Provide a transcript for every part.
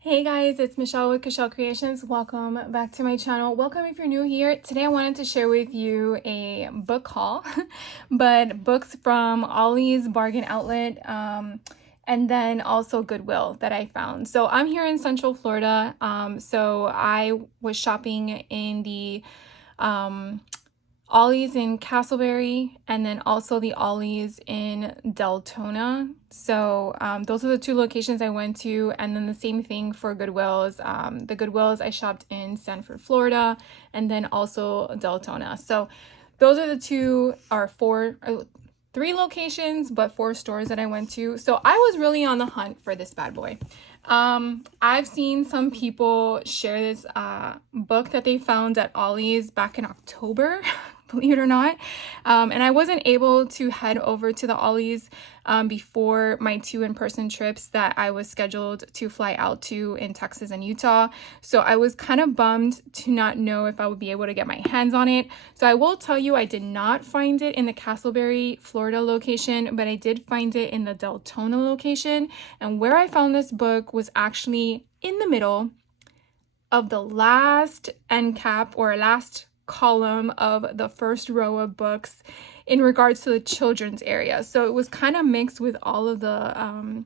Hey guys, it's Michelle with Michelle Creations. Welcome back to my channel. Welcome if you're new here. Today I wanted to share with you a book haul, but books from Ollie's Bargain Outlet, and then also Goodwill that I found. So I'm here in Central Florida. So I was shopping in the Ollies in Castleberry, and then also the Ollies in Deltona. So those are the two locations I went to, and then the same thing for Goodwills. The Goodwills I shopped in Sanford, Florida, and then also Deltona. So those are the three locations, but four stores that I went to. So I was really on the hunt for this bad boy. I've seen some people share this book that they found at Ollie's back in October, believe it or not. And I wasn't able to head over to the Ollies before my two in-person trips that I was scheduled to fly out to in Texas and Utah. So I was kind of bummed to not know if I would be able to get my hands on it. So I will tell you, I did not find it in the Castleberry, Florida location, but I did find it in the Deltona location. And where I found this book was actually in the middle of the last end cap or last column of the first row of books in regards to the children's area. So it was kind of mixed with all of the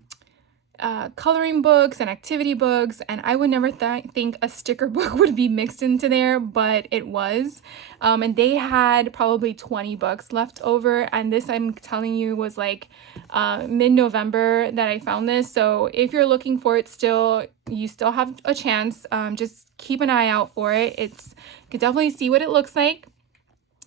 coloring books and activity books, and I would never think a sticker book would be mixed into there, but it was. And they had probably 20 books left over, and this, I'm telling you, was like mid-November that I found this. So if you're looking for it still, you still have a chance. Just keep an eye out for it. You can definitely see what it looks like.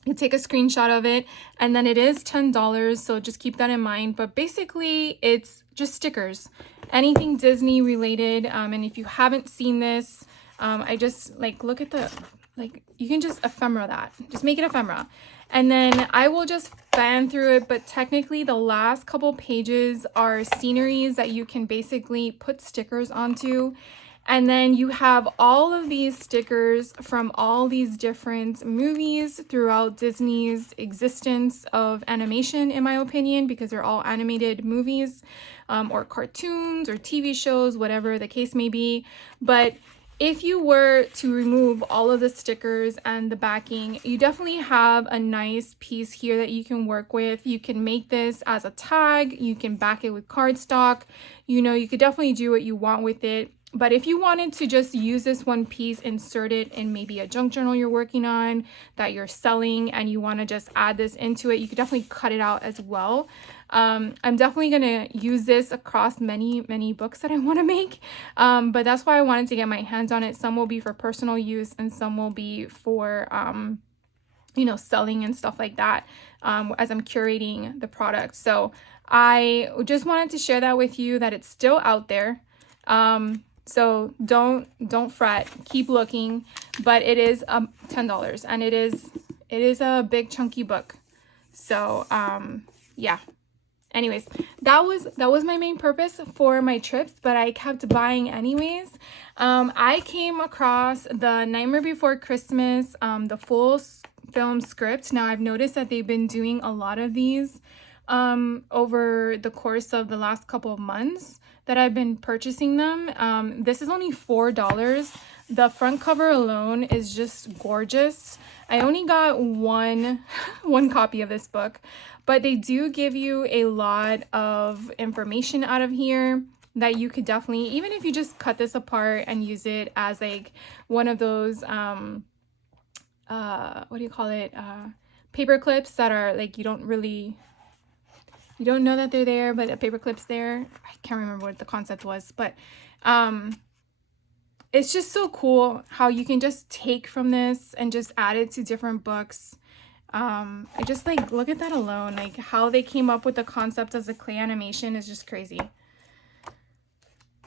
You take a screenshot of it, and then it is $10, so just keep that in mind. But basically it's just stickers, anything Disney related. And if you haven't seen this, I just look at you can just ephemera that, just make it ephemera, and then I will just fan through it. But technically the last couple pages are sceneries that you can basically put stickers onto. And then you have all of these stickers from all these different movies throughout Disney's existence of animation, in my opinion, because they're all animated movies, or cartoons or TV shows, whatever the case may be. But if you were to remove all of the stickers and the backing, you definitely have a nice piece here that you can work with. You can make this as a tag, you can back it with cardstock. You could definitely do what you want with it. But if you wanted to just use this one piece, insert it in maybe a junk journal you're working on that you're selling, and you want to just add this into it, you could definitely cut it out as well. I'm definitely going to use this across many books that I want to make. But that's why I wanted to get my hands on it. Some will be for personal use and some will be for, selling and stuff like that, as I'm curating the product. So I just wanted to share that with you, that it's still out there. So don't fret, keep looking, but it is $10, and it is a big chunky book. So yeah. Anyways, that was my main purpose for my trips, but I kept buying anyways. I came across the Nightmare Before Christmas, the full film script. Now I've noticed that they've been doing a lot of these over the course of the last couple of months that I've been purchasing them. This is only $4. The front cover alone is just gorgeous. I only got one copy of this book, but they do give you a lot of information out of here that you could definitely, even if you just cut this apart and use it as like one of those what do you call it, paper clips that are like, you don't know that they're there, but the paper clips there. I can't remember what the concept was, but it's just so cool how you can just take from this and just add it to different books. I just look at that alone, like how they came up with the concept as a clay animation is just crazy.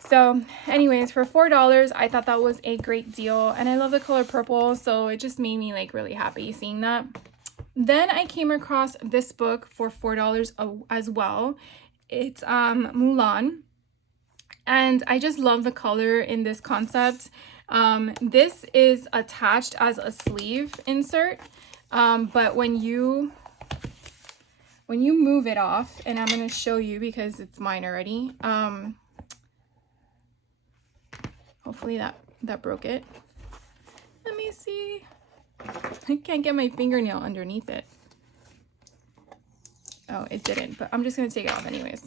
So anyways, for $4, I thought that was a great deal, and I love the color purple, so it just made me really happy seeing that. Then I came across this book for $4 as well. It's Mulan, and I just love the color in this concept. This is attached as a sleeve insert, but when you move it off, and I'm going to show you because it's mine already, Hopefully that broke it. Let me see. I can't get my fingernail underneath it. Oh, it didn't, but I'm just going to take it off anyways.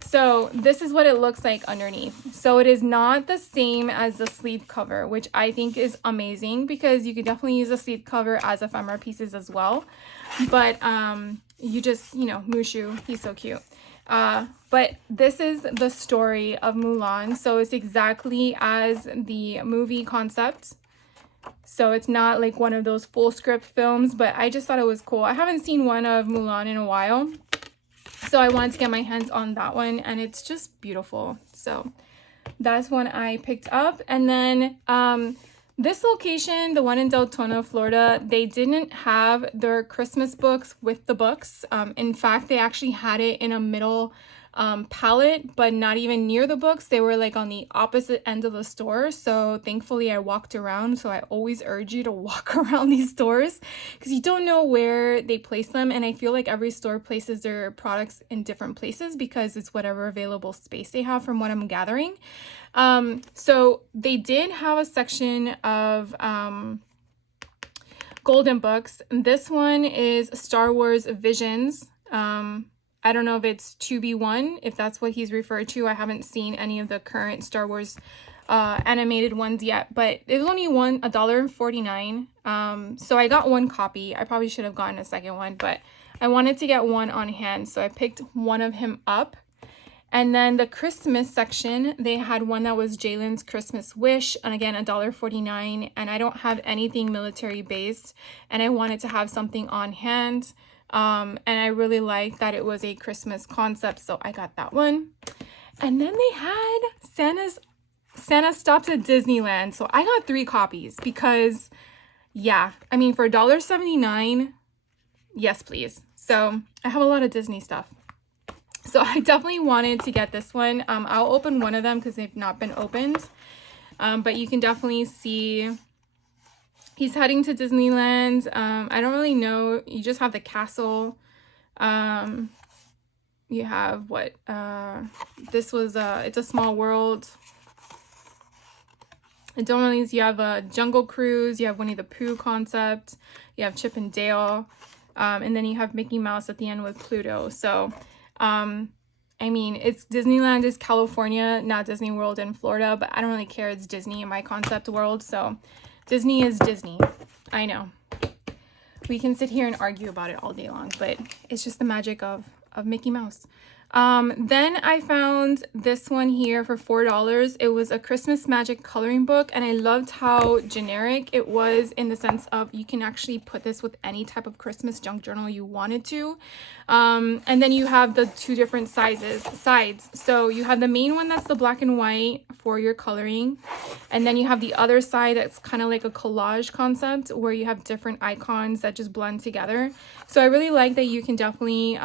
So this is what it looks like underneath. So it is not the same as the sleeve cover, which I think is amazing because you could definitely use a sleeve cover as ephemera pieces as well. But you just, you know, Mushu, he's so cute. But this is the story of Mulan. So it's exactly as the movie concept. So it's not like one of those full script films, but I just thought it was cool. I haven't seen one of Mulan in a while, so I wanted to get my hands on that one, and it's just beautiful. So that's one I picked up. And then this location, the one in Deltona, Florida, they didn't have their Christmas books with the books. In fact, they actually had it in a middle palette, but not even near the books. They were like on the opposite end of the store. So thankfully I walked around. So I always urge you to walk around these stores because you don't know where they place them. And I feel like every store places their products in different places because it's whatever available space they have from what I'm gathering. So they did have a section of golden books. This one is Star Wars Visions. I don't know if it's 2B1, if that's what he's referred to. I haven't seen any of the current Star Wars animated ones yet, but it was only $1.49. So I got one copy. I probably should have gotten a second one, but I wanted to get one on hand, so I picked one of him up. And then the Christmas section, they had one that was Jalen's Christmas Wish, and again, $1.49. And I don't have anything military based, and I wanted to have something on hand. And I really liked that it was a Christmas concept, so I got that one. And then they had Santa Stops at Disneyland, so I got 3 copies because, yeah, I mean, for $1.79, yes, please. So I have a lot of Disney stuff. So I definitely wanted to get this one. I'll open one of them because they've not been opened. But you can definitely see he's heading to Disneyland. I don't really know. You just have the castle. You have what? This was It's a Small World. I don't know these. You have a Jungle Cruise. You have Winnie the Pooh concept. You have Chip and Dale. And then you have Mickey Mouse at the end with Pluto. So, I mean, it's Disneyland is California, not Disney World in Florida, but I don't really care. It's Disney in my concept world. So Disney is Disney. I know. We can sit here and argue about it all day long, but it's just the magic of Mickey Mouse. Then I found this one here for $4. It was a Christmas magic coloring book, and I loved how generic it was in the sense of you can actually put this with any type of Christmas junk journal you wanted to. And then you have the 2 different sides. So you have the main one that's the black and white for your coloring, and then you have the other side that's kind of like a collage concept where you have different icons that just blend together. So I really like that you can definitely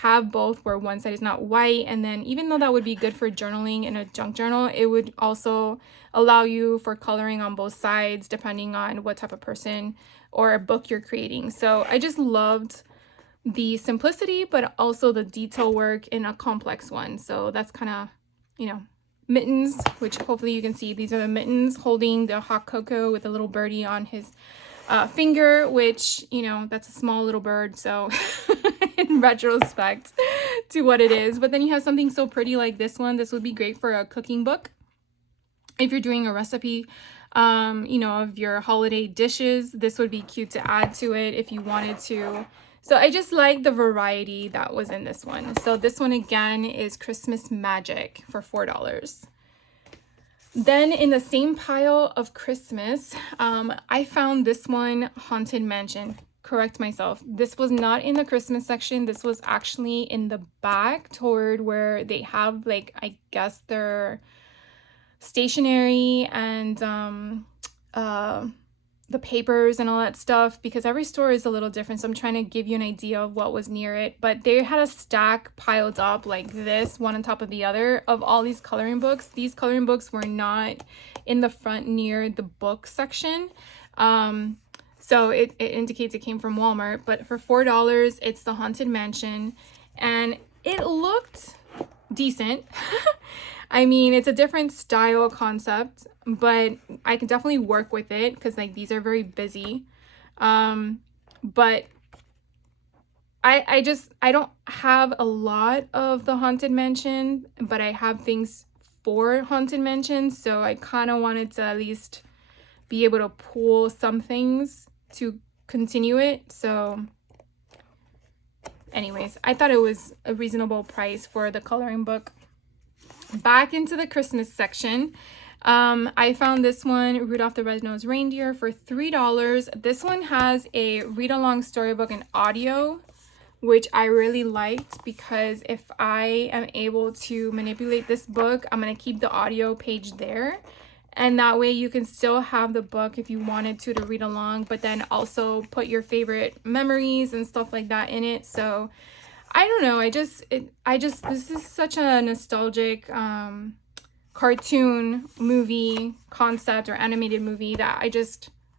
have both, where one side is not white, and then even though that would be good for journaling in a junk journal, it would also allow you for coloring on both sides depending on what type of person or a book you're creating. So I just loved the simplicity, but also the detail work in a complex one. So that's kind of, you know, mittens, which hopefully you can see. These are the mittens holding the hot cocoa with a little birdie on his finger, which, you know, that's a small little bird, so in retrospect to what it is. But then you have something so pretty like this one. This would be great for a cooking book if you're doing a recipe, you know, of your holiday dishes. This would be cute to add to it if you wanted to. So I just like the variety that was in this one. So this one again is Christmas Magic for $4. Then in the same pile of Christmas, I found this one, Haunted Mansion. Correct myself. This was not in the Christmas section. This was actually in the back toward where they have, like, I guess their stationery and the papers and all that stuff, because every store is a little different. So I'm trying to give you an idea of what was near it. But they had a stack piled up like this, one on top of the other, of all these coloring books. These coloring books were not in the front near the book section. So it indicates it came from Walmart. But for $4, it's the Haunted Mansion. And it looked decent. I mean, it's a different style concept, but I can definitely work with it because like these are very busy. But I don't have a lot of the Haunted Mansion, but I have things for Haunted Mansion, so I kind of wanted to at least be able to pull some things to continue it. So anyways, I thought it was a reasonable price for the coloring book. Back into the Christmas section. I found this one, Rudolph the Red-Nosed Reindeer, for $3. This one has a read-along storybook and audio, which I really liked because if I am able to manipulate this book, I'm going to keep the audio page there. And that way you can still have the book if you wanted to read along, but then also put your favorite memories and stuff like that in it. So I don't know. This is such a nostalgic cartoon movie concept or animated movie that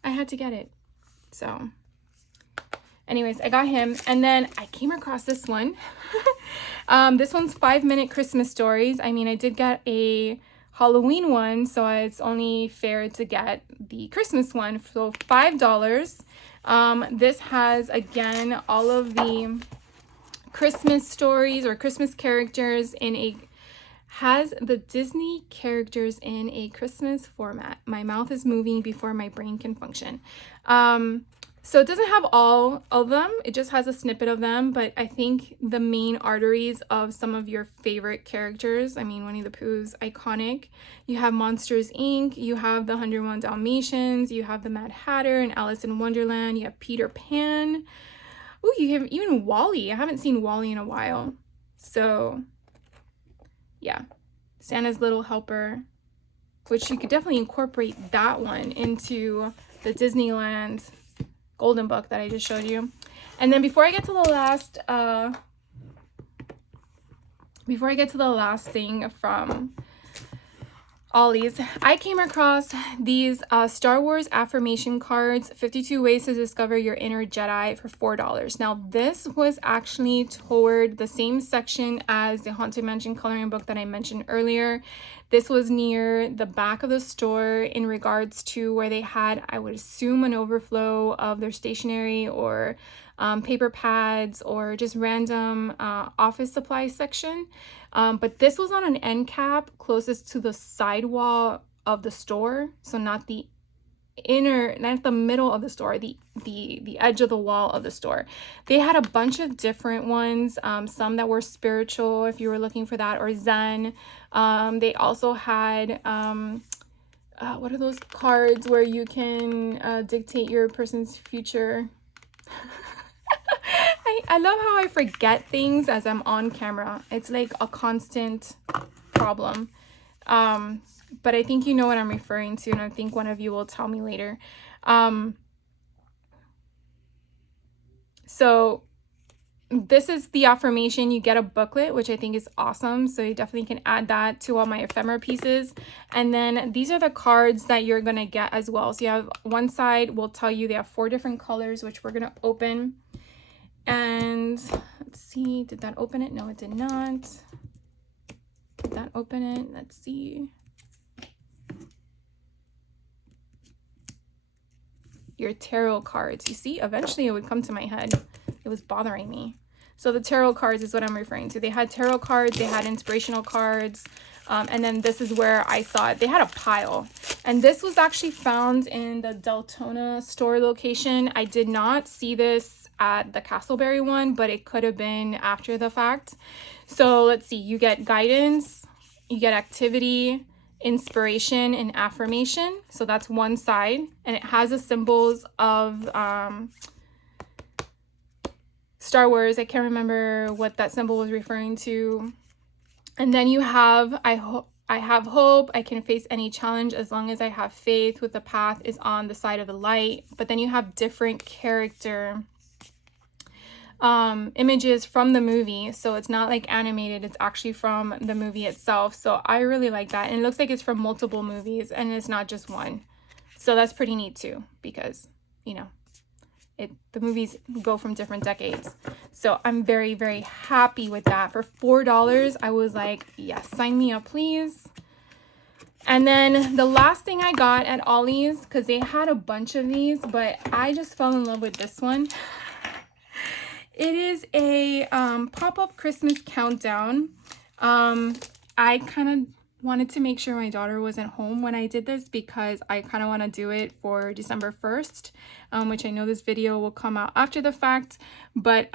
I had to get it. So anyways, I got him. And then I came across this one. This one's 5-minute Christmas stories. I mean, I did get a Halloween one, so it's only fair to get the Christmas one. So $5. This has, again, all of the Christmas stories or Christmas characters has the Disney characters in a Christmas format. My mouth is moving before my brain can function. So it doesn't have all of them. It just has a snippet of them, but I think the main arteries of some of your favorite characters. I mean, Winnie the Pooh's iconic. You have Monsters, Inc. You have the 101 Dalmatians. You have the Mad Hatter and Alice in Wonderland. You have Peter Pan. Oh, you have even Wall-E. I haven't seen Wall-E in a while. So, yeah. Santa's Little Helper, which you could definitely incorporate that one into the Disneyland Golden Book that I just showed you. And then before I get to the last thing from Ollies, I came across these Star Wars affirmation cards, 52 ways to discover your inner Jedi, for $4. Now this was actually toward the same section as the Haunted Mansion coloring book that I mentioned earlier. This was near the back of the store in regards to where they had, I would assume, an overflow of their stationery or paper pads or just random office supply section. But this was on an end cap closest to the side wall of the store. So not the middle of the store, the edge of the wall of the store. They had a bunch of different ones, some that were spiritual if you were looking for that, or Zen. They also had what are those cards where you can dictate your person's future? I love how I forget things as I'm on camera. It's like a constant problem. But I think you know what I'm referring to, and I think one of you will tell me later. So this is the affirmation. You get a booklet, which I think is awesome. So you definitely can add that to all my ephemera pieces. And then these are the cards that you're going to get as well. So you have one side will tell you they have 4 different colors, which we're going to open. And let's see, did that open it? No, it did not. Did that open it? Let's see. Your tarot cards. You see, eventually it would come to my head. It was bothering me. So the tarot cards is what I'm referring to. They had tarot cards, they had inspirational cards, and then this is where I saw it. They had a pile. And this was actually found in the Deltona store location. I did not see this at the Castleberry one, but it could have been after the fact. So let's see, you get guidance, you get activity, inspiration, and affirmation. So that's one side, and it has the symbols of Star Wars. I can't remember what that symbol was referring to. And then you have, I have hope, I can face any challenge as long as I have faith, with the path is on the side of the light. But then you have different character images from the movie, so it's not like animated, it's actually from the movie itself. So I really like that, and it looks like it's from multiple movies and it's not just one. So that's pretty neat too, because you know, the movies go from different decades. So I'm very, very happy with that. For $4, I was like, yes, sign me up, please. And then the last thing I got at Ollie's, because they had a bunch of these, but I just fell in love with this one. It is a pop-up Christmas countdown. I kind of wanted to make sure my daughter wasn't home when I did this because I kind of want to do it for December 1st, which I know this video will come out after the fact, but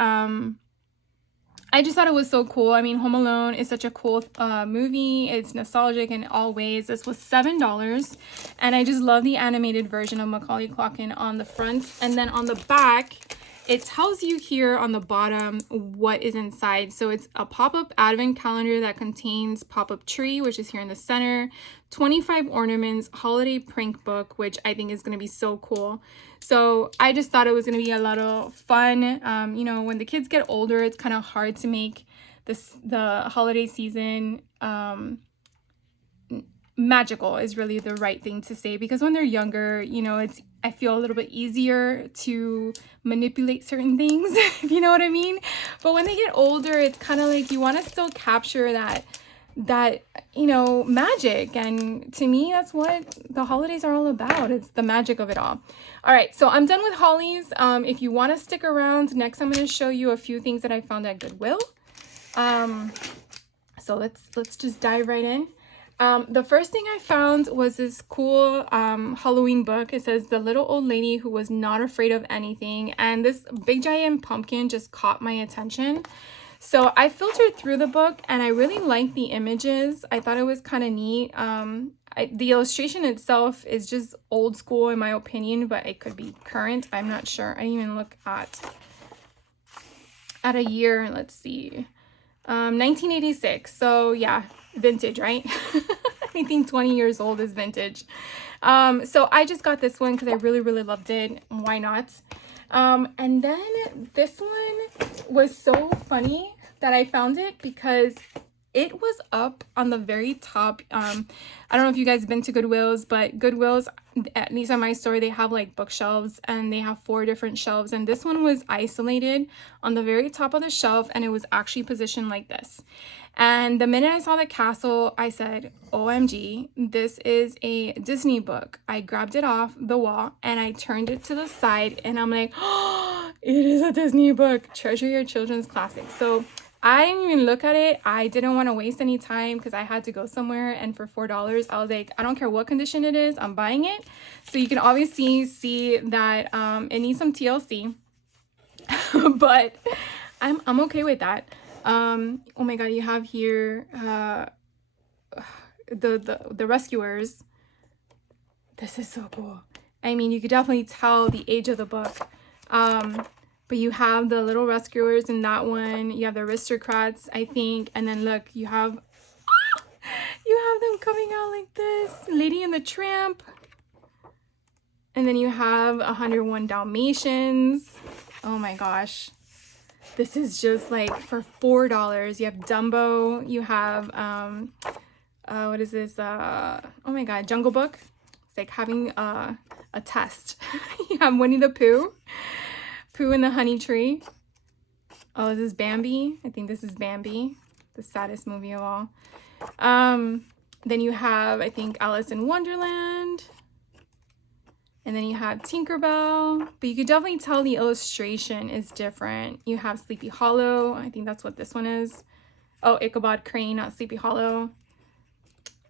I just thought it was so cool. I mean, Home Alone is such a cool movie. It's nostalgic in all ways. This was $7, and I just love the animated version of Macaulay Culkin on the front. And then on the back, it tells you here on the bottom what is inside. So it's a pop-up advent calendar that contains pop-up tree, which is here in the center, 25 ornaments, holiday prank book, which I think is going to be so cool. So I just thought it was going to be a lot of fun. You know, when the kids get older, it's kind of hard to make the holiday season magical is really the right thing to say, because when they're younger, you know, I feel a little bit easier to manipulate certain things, if you know what I mean. But when they get older, it's kind of like you want to still capture that you know, magic. And to me, that's what the holidays are all about. It's the magic of it all. All right, so I'm done with Ollies. If you want to stick around, next I'm going to show you a few things that I found at Goodwill. So let's just dive right in. The first thing I found was this cool Halloween book. It says The Little Old Lady Who Was Not Afraid of Anything. And this big giant pumpkin just caught my attention. So I filtered through the book and I really liked the images. I thought it was kind of neat. The illustration itself is just old school in my opinion, but it could be current. I'm not sure. I didn't even look at a year. Let's see. 1986. So yeah, vintage, right? Anything 20 years old is vintage. So I just got this one because I really, really loved it. Why not? And then this one was so funny that I found it because it was up on the very top. I don't know if you guys have been to Goodwill's, but Goodwill's, at least on my store, they have like bookshelves and they have 4 different shelves. And this one was isolated on the very top of the shelf and it was actually positioned like this. And the minute I saw the castle, I said, OMG, this is a Disney book. I grabbed it off the wall and I turned it to the side and I'm like, oh, it is a Disney book. Treasure your children's classics. So I didn't even look at it. I didn't want to waste any time because I had to go somewhere. And for $4, I was like, I don't care what condition it is, I'm buying it. So you can obviously see that it needs some TLC, but I'm okay with that. Oh my god, you have here the rescuers. This is so cool. I mean, you could definitely tell the age of the book. But you have the little rescuers in that one. You have the aristocrats, I think, and then look, you have them coming out like this. Lady and the Tramp. And then you have 101 Dalmatians. Oh my gosh. This is just like for $4. You have Dumbo. You have, what is this? Oh my God, Jungle Book. It's like having a test. You have Winnie the Pooh. Pooh and the Honey Tree. Oh, is this Bambi? I think this is Bambi. The saddest movie of all. Then you have, I think, Alice in Wonderland. And then you have Tinkerbell, but you could definitely tell the illustration is different. You have Sleepy Hollow. I think that's what this one is. Oh, Ichabod Crane, not Sleepy Hollow.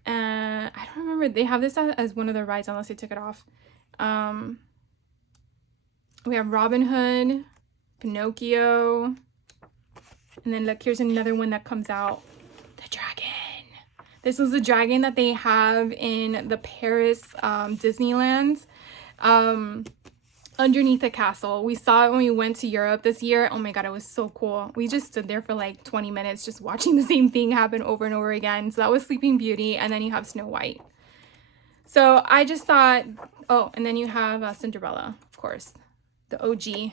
I don't remember. They have this as one of the rides unless they took it off. We have Robin Hood, Pinocchio. And then look, here's another one that comes out. The dragon. This was the dragon that they have in the Paris Disneyland. Underneath the castle. We saw it when we went to Europe this year. Oh my god, it was so cool. We just stood there for like 20 minutes just watching the same thing happen over and over again. So that was Sleeping Beauty, and then you have Snow White. So I just thought, oh, and then you have Cinderella, of course, the OG.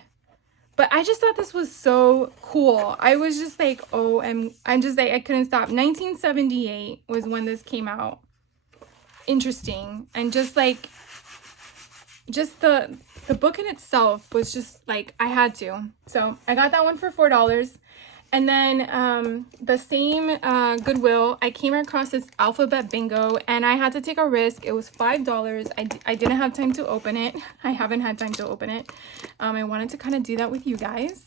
But I just thought this was so cool. I was just like, oh, I'm just like, I couldn't stop. 1978 was when this came out. Interesting. And just like, just the the book in itself was just like, I had to. So I got that one for $4. And then the same Goodwill, I came across this alphabet bingo, and I had to take a risk. It was $5. I didn't have time to open it. I haven't had time to open it. I wanted to kind of do that with you guys.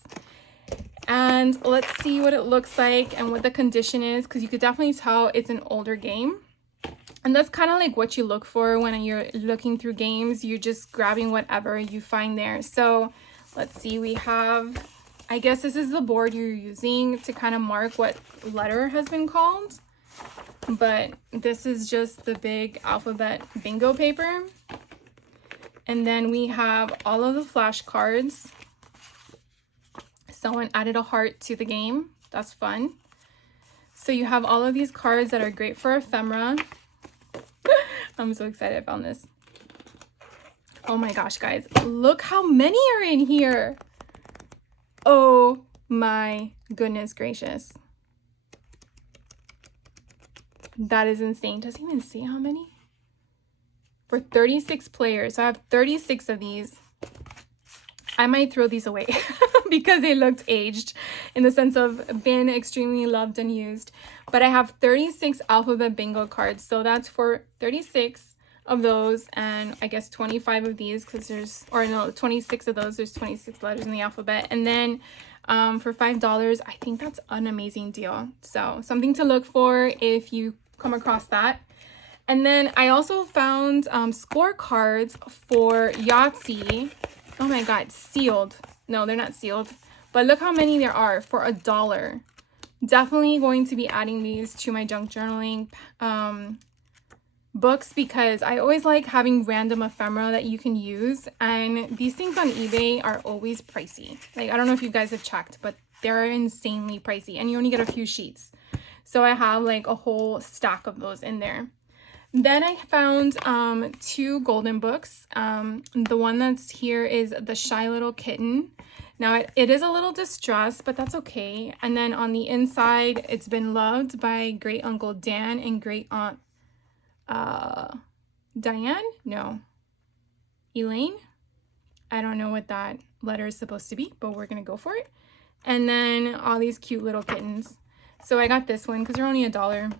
And let's see what it looks like and what the condition is, because you could definitely tell it's an older game. And that's kind of like what you look for when you're looking through games. You're just grabbing whatever you find there. So let's see, we have, I guess this is the board you're using to kind of mark what letter has been called. But this is just the big alphabet bingo paper. And then we have all of the flashcards. Someone added a heart to the game. That's fun. So you have all of these cards that are great for ephemera. I'm so excited I found this. Oh my gosh, guys. Look how many are in here. Oh my goodness gracious. That is insane. Doesn't even say how many. For 36 players. So I have 36 of these. I might throw these away because they looked aged in the sense of been extremely loved and used. But I have 36 alphabet bingo cards. So that's for 36 of those, and I guess 25 of these, because there's, or no, 26 of those. There's 26 letters in the alphabet. And then for $5, I think that's an amazing deal. So something to look for if you come across that. And then I also found scorecards for Yahtzee. Oh my god, sealed. No, they're not sealed. But look how many there are for $1. Definitely going to be adding these to my junk journaling books, because I always like having random ephemera that you can use. And these things on eBay are always pricey. Like, I don't know if you guys have checked, but they're insanely pricey. And you only get a few sheets. So I have like a whole stack of those in there. Then I found 2 golden books. The one that's here is The Shy Little Kitten. Now it is a little distressed, but that's okay. And then on the inside, It's Been Loved by Great Uncle Dan and Great Aunt Diane? No. Elaine? I don't know what that letter is supposed to be, but we're gonna go for it. And then all these cute little kittens. So I got this one because they're only $1.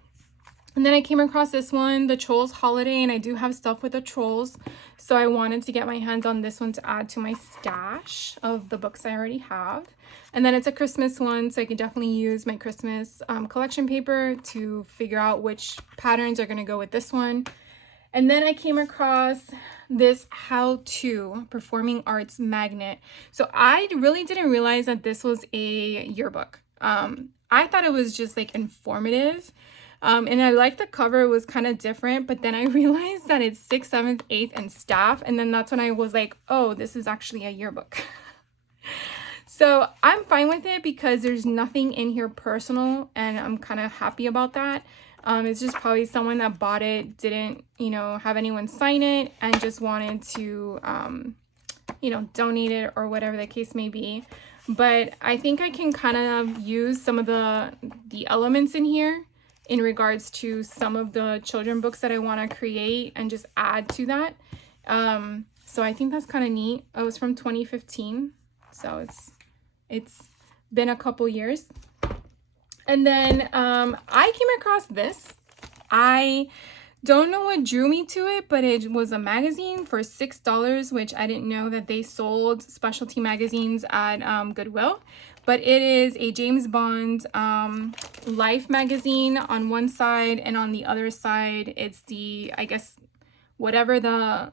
And then I came across this one, The Trolls Holiday, and I do have stuff with the trolls. So I wanted to get my hands on this one to add to my stash of the books I already have. And then it's a Christmas one, so I can definitely use my Christmas collection paper to figure out which patterns are going to go with this one. And then I came across this How To Performing Arts magnet. So I really didn't realize that this was a yearbook. I thought it was just like informative. And I liked the cover. It was kind of different, but then I realized that it's 6th, 7th, 8th, and staff. And then that's when I was like, oh, this is actually a yearbook. So I'm fine with it because there's nothing in here personal, and I'm kind of happy about that. It's just probably someone that bought it, didn't, have anyone sign it, and just wanted to, donate it or whatever the case may be. But I think I can kind of use some of the elements in here in regards to some of the children books that I want to create and just add to that. So I think that's kind of neat. It was from 2015, so it's been a couple years. And then I came across this. I don't know what drew me to it, but it was a magazine for $6, which I didn't know that they sold specialty magazines at Goodwill. But it is a James Bond Life magazine on one side, and on the other side, it's the, I guess, whatever the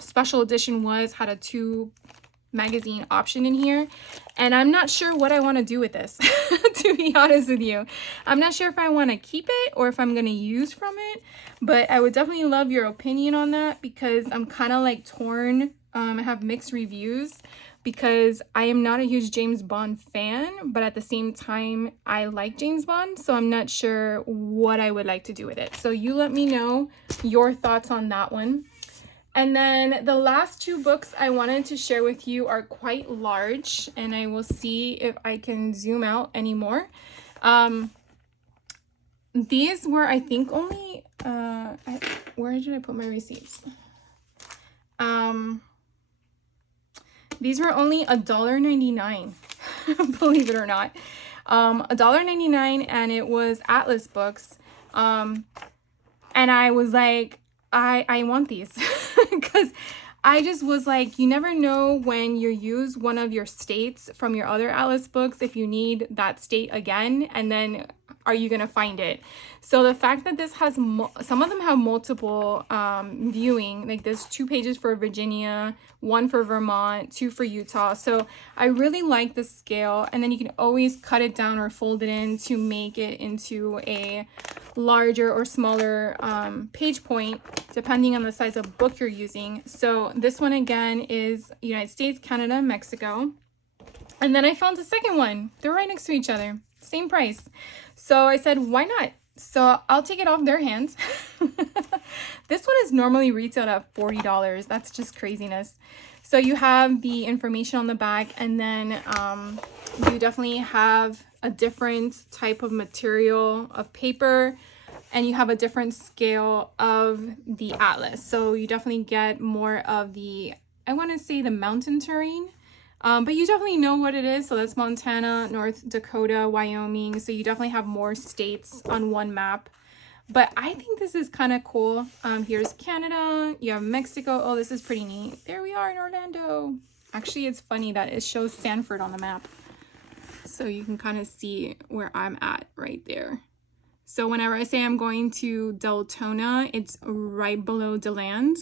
special edition was, had a 2 magazine option in here. And I'm not sure what I want to do with this, to be honest with you. I'm not sure if I want to keep it or if I'm going to use from it, but I would definitely love your opinion on that, because I'm kind of like torn. I have mixed reviews, because I am not a huge James Bond fan, but at the same time, I like James Bond, so I'm not sure what I would like to do with it. So you let me know your thoughts on that one. And then the last 2 books I wanted to share with you are quite large, and I will see if I can zoom out anymore. These were, I think, only, where did I put my receipts? These were only $1.99, believe it or not. $1.99, and it was Atlas books. And I was like, I want these because I just was like, you never know when you use one of your states from your other Atlas books if you need that state again, and then are you gonna find it? So the fact that this has some of them have multiple viewing, like there's 2 pages for Virginia, 1 for Vermont, 2 for Utah. So I really like the scale, and then you can always cut it down or fold it in to make it into a larger or smaller page point depending on the size of book you're using. So this one again is United States, Canada, Mexico. And then I found a second one. They're right next to each other, same price. So I said, why not? So I'll take it off their hands. This one is normally retailed at $40. That's just craziness. So you have the information on the back, and then you definitely have a different type of material of paper, and you have a different scale of the atlas. So you definitely get more of the, I want to say the mountain terrain. But you definitely know what it is. So that's Montana, North Dakota, Wyoming. So you definitely have more states on one map. But I think this is kind of cool. Here's Canada. You have Mexico. Oh, this is pretty neat. There we are in Orlando. Actually, it's funny that it shows Sanford on the map. So you can kind of see where I'm at right there. So whenever I say I'm going to Deltona, it's right below DeLand.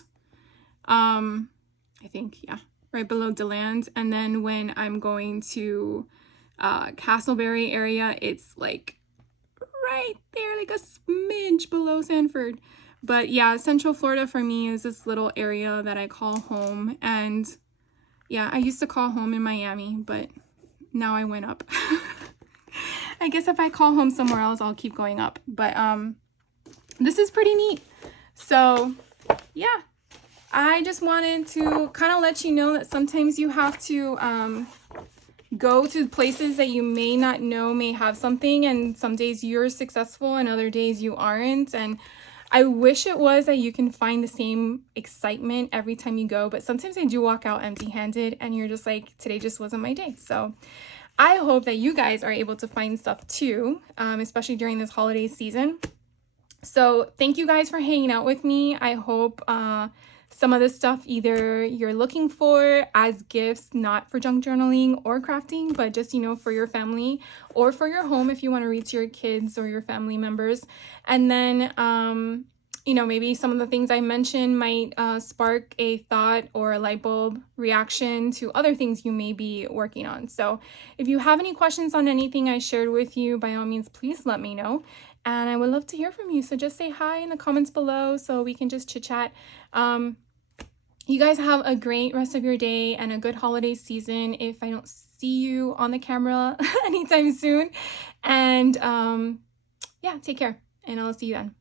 I think, yeah. Right below DeLand. And then when I'm going to Castleberry area, it's like right there, like a smidge below Sanford. But yeah, Central Florida for me is this little area that I call home. And yeah, I used to call home in Miami, but now I went up. I guess if I call home somewhere else, I'll keep going up. But this is pretty neat. So yeah. I just wanted to kind of let you know that sometimes you have to go to places that you may not know may have something, and some days you're successful and other days you aren't. And I wish it was that you can find the same excitement every time you go, but sometimes I do walk out empty-handed and you're just like, today just wasn't my day. So I hope that you guys are able to find stuff too, especially during this holiday season. So thank you guys for hanging out with me. I hope some of this stuff either you're looking for as gifts, not for junk journaling or crafting, but just, you know, for your family or for your home if you want to read to your kids or your family members. And then, you know, maybe some of the things I mentioned might spark a thought or a light bulb reaction to other things you may be working on. So if you have any questions on anything I shared with you, by all means, please let me know. And I would love to hear from you. So just say hi in the comments below so we can just chit chat. You guys have a great rest of your day and a good holiday season if I don't see you on the camera anytime soon. And yeah, take care and I'll see you then.